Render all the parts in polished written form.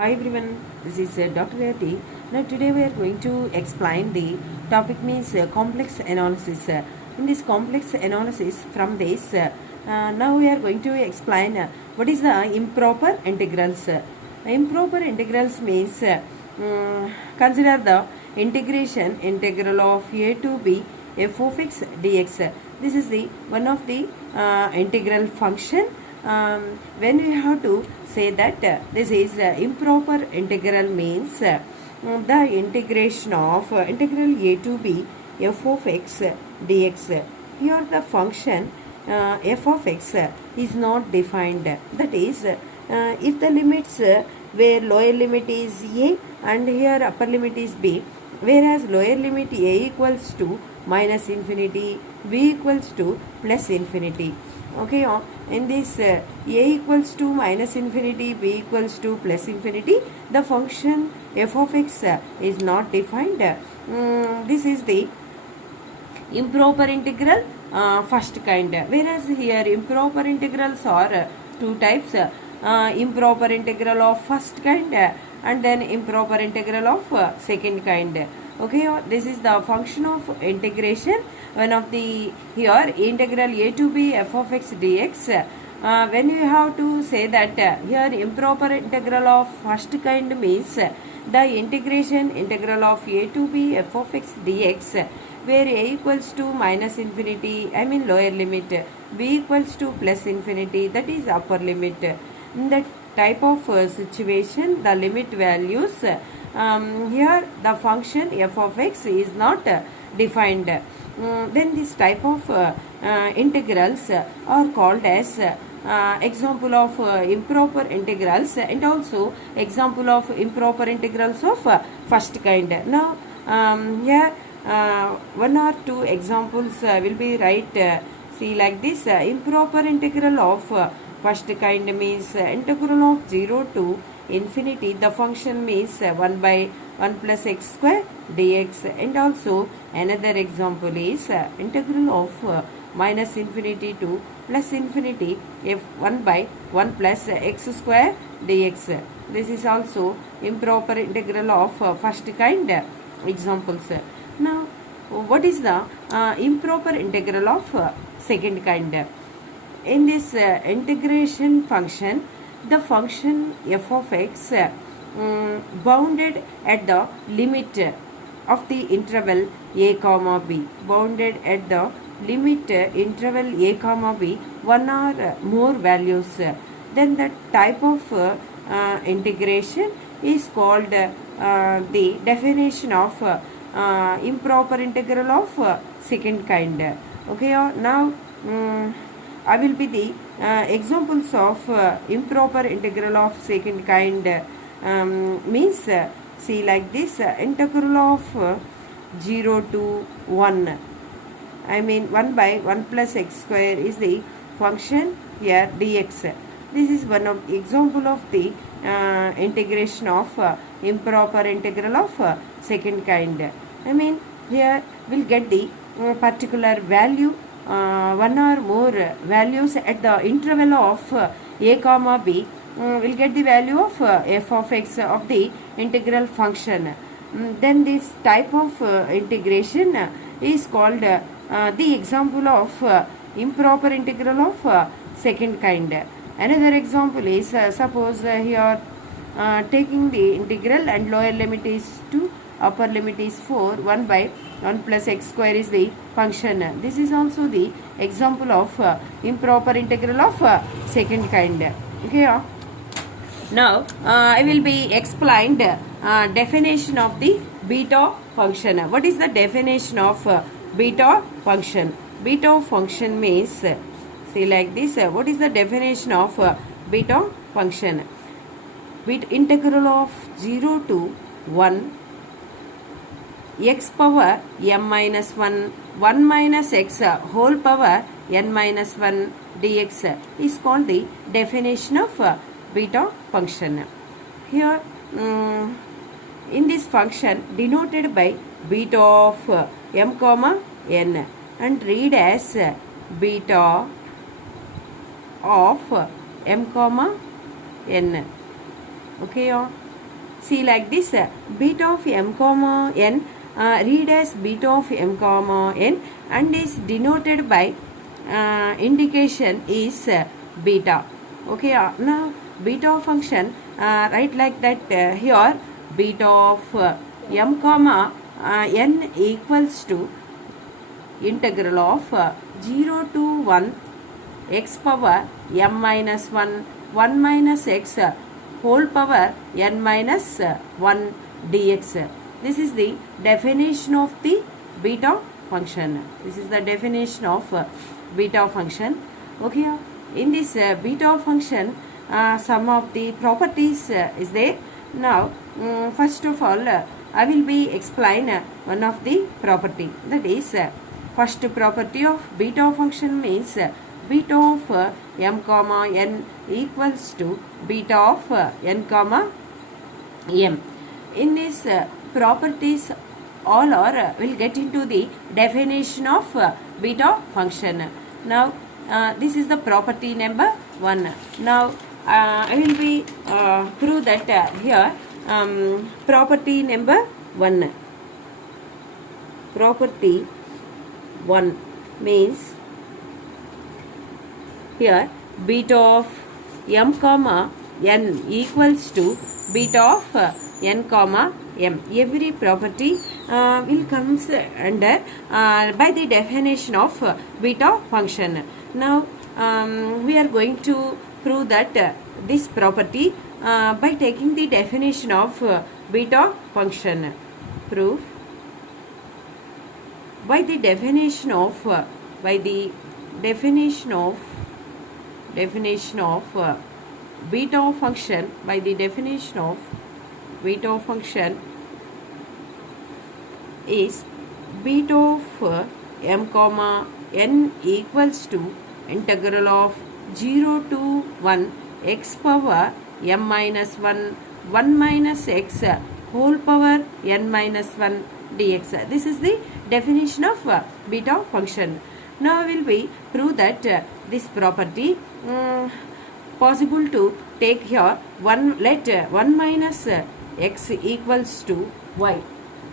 Hi everyone, this is Dr. Yati. Now today we are going to explain the topic means complex analysis. In this complex analysis from this, now we are going to explain what is the improper integrals. Improper integrals means consider the integral of a to b f of x dx. This is the one of the integral function. When we have to say that this is improper integral means the integration of integral a to b f of x dx. Here the function f of x is not defined. That is, if the limits where lower limit is a and here upper limit is b, whereas lower limit a equals to minus infinity, b equals to plus infinity. Okay, in this a equals to minus infinity, b equals to plus infinity, the function f of x is not defined. This is the improper integral first kind, whereas here improper integrals are two types, improper integral of first kind and then improper integral of second kind. Okay, this is the function of integration. One of the here integral a to b f of x dx. When you have to say that here improper integral of first kind means the integral of a to b f of x dx, where a equals to minus infinity, I mean lower limit, b equals to plus infinity, that is upper limit. In that type of situation, the limit values, here the function f of x is not defined. Then this type of integrals are called as example of improper integrals and also example of improper integrals of first kind. Now here one or two examples will be see like this. Improper integral of first kind means integral of 0 to infinity, the function means 1 by 1 plus x square dx, and also another example is integral of minus infinity to plus infinity f 1 by 1 plus x square dx. This is also improper integral of first kind examples. Now what is the improper integral of second kind? In this integration function, the function f of x bounded at the limit of the interval a comma b, bounded at the limit interval a comma b, one or more values, then the type of integration is called the definition of improper integral of second kind. Okay, now I will be the examples of improper integral of second kind means see like this, integral of 0 to 1, I mean 1 by 1 plus x square is the function here dx. This is one of the example of the integration of improper integral of second kind. I mean here we'll get the particular value, one or more values at the interval of a comma b, will get the value of f of x of the integral function. Then this type of integration is called the example of improper integral of second kind. Another example is suppose here taking the integral and lower limit is 2, upper limit is 4, 1 by 1 plus x square is the function. This is also the example of improper integral of second kind. Okay. Now I will be explained definition of the beta function. What is the definition of beta function? Beta function means see like this. What is the definition of beta function? Integral of 0 to 1 x power m minus 1 1 minus x whole power n minus 1 dx is called the definition of beta function. Here in this function denoted by beta of m comma n and read as beta of m comma n. Okay, see like this, beta of m comma n, read as beta of m comma n and is denoted by indication is beta. Okay, now beta function write like that, here beta of m comma n equals to integral of 0 to 1 x power m minus 1 1 minus x whole power n minus 1 dx. This is the definition of the beta function. This is the definition of beta function. Okay, in this beta function some of the properties is there. Now first of all I will be explain one of the property, that is first property of beta function means beta of m comma n equals to beta of n comma m. In this properties all are will get into the definition of beta function. Now this is the property number 1. Now I will be prove that here property number 1. Property 1 means here beta of m comma n equals to beta of n comma m. Every property will comes under by the definition of beta function. Now we are going to prove that this property by taking the definition of beta function. Proof by the definition of beta function, by the definition of beta function is beta of m comma n equals to integral of 0 to 1 x power m minus 1 1 minus x whole power n minus 1 dx. This is the definition of beta function. Now I will be prove that this property possible to take here 1, let 1 minus x equals to y.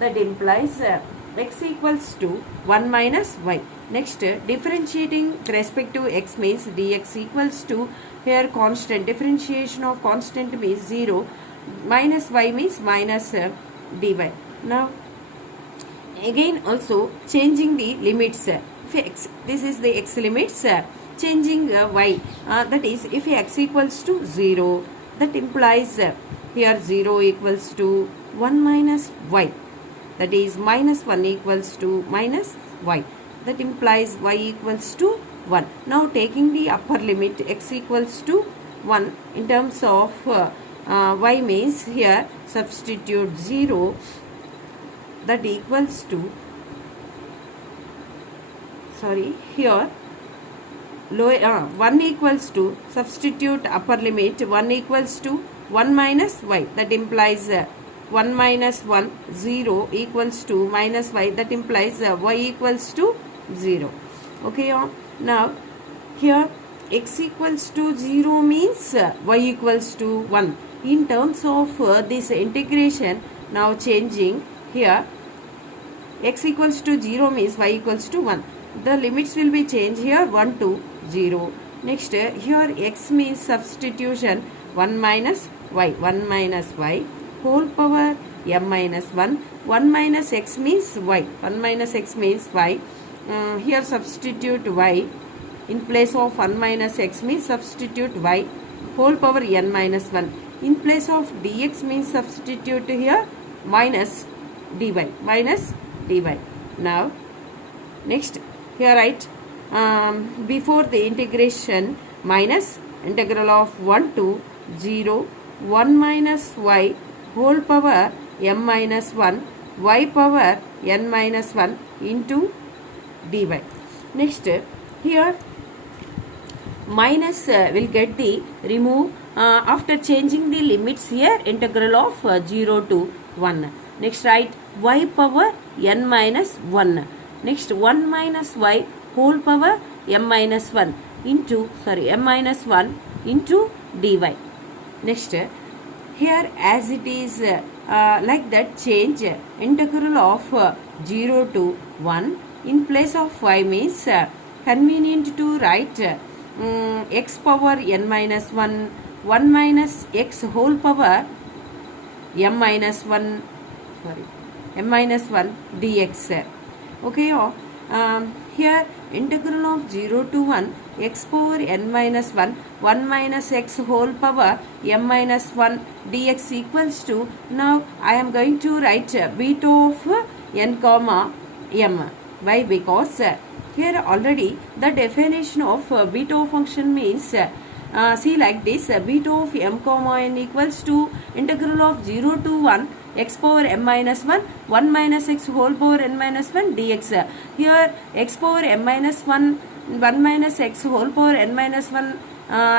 That implies x equals to 1 minus y. Next, differentiating with respect to x means dx equals to, here constant, differentiation of constant means 0, minus y means minus dy. Now again also changing the limits, if x, this is the x limits, changing y, that is if x equals to 0, that implies here 0 equals to 1 minus y, that is minus 1 equals to minus y, that implies y equals to 1. Now taking the upper limit x equals to 1 in terms of y means here substitute 0, that equals to, sorry, here 1 equals to, substitute upper limit 1 equals to 1 minus y, that implies 1 minus 1 0 equals to minus y, that implies y equals to 0. Okay, now here x equals to 0 means y equals to 1. In terms of this integration, now changing here x equals to 0 means y equals to 1. The limits will be changed here 1 to 0. Next, here x means substitution 1 minus y, 1 minus y whole power m minus 1, 1 minus x means y, 1 minus x means y. Here substitute y in place of 1 minus x means substitute y whole power n minus 1. In place of dx means substitute here minus dy, minus dy. Now next here write before the integration minus integral of 1 to 0 1 minus y whole power m minus 1 y power n minus 1 into dy. Next here minus will get the remove after changing the limits here integral of 0 to 1. Next write y power n minus 1. Next 1 minus y whole power m minus 1 into, sorry, m minus 1 into dy. Next Here as it is like that change integral of 0 to 1 in place of y means convenient to write x power n minus 1 1 minus x whole power m minus 1 sorry m minus 1 dx. Okay, here integral of 0 to 1 x power n minus 1 1 minus x whole power m minus 1 dx equals to, now I am going to write beta of n comma m. Why? Because here already the definition of beta function means see like this, beta of m comma n equals to integral of 0 to 1 x power m minus 1 1 minus x whole power n minus 1 dx. Here x power m minus 1 1 minus x whole power n minus 1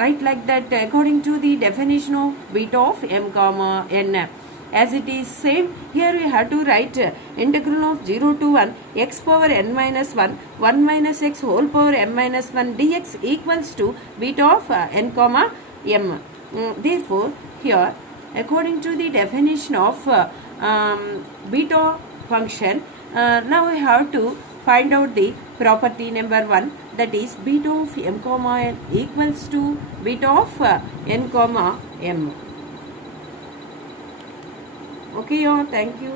write like that according to the definition of beta of m comma n. As it is same, here we have to write integral of 0 to 1 x power n minus 1 1 minus x whole power m minus 1 dx equals to beta of n comma m. Therefore, here according to the definition of beta function, now we have to find out the property number 1, that is beta of m comma n equals to beta of n comma m. Okay, thank you.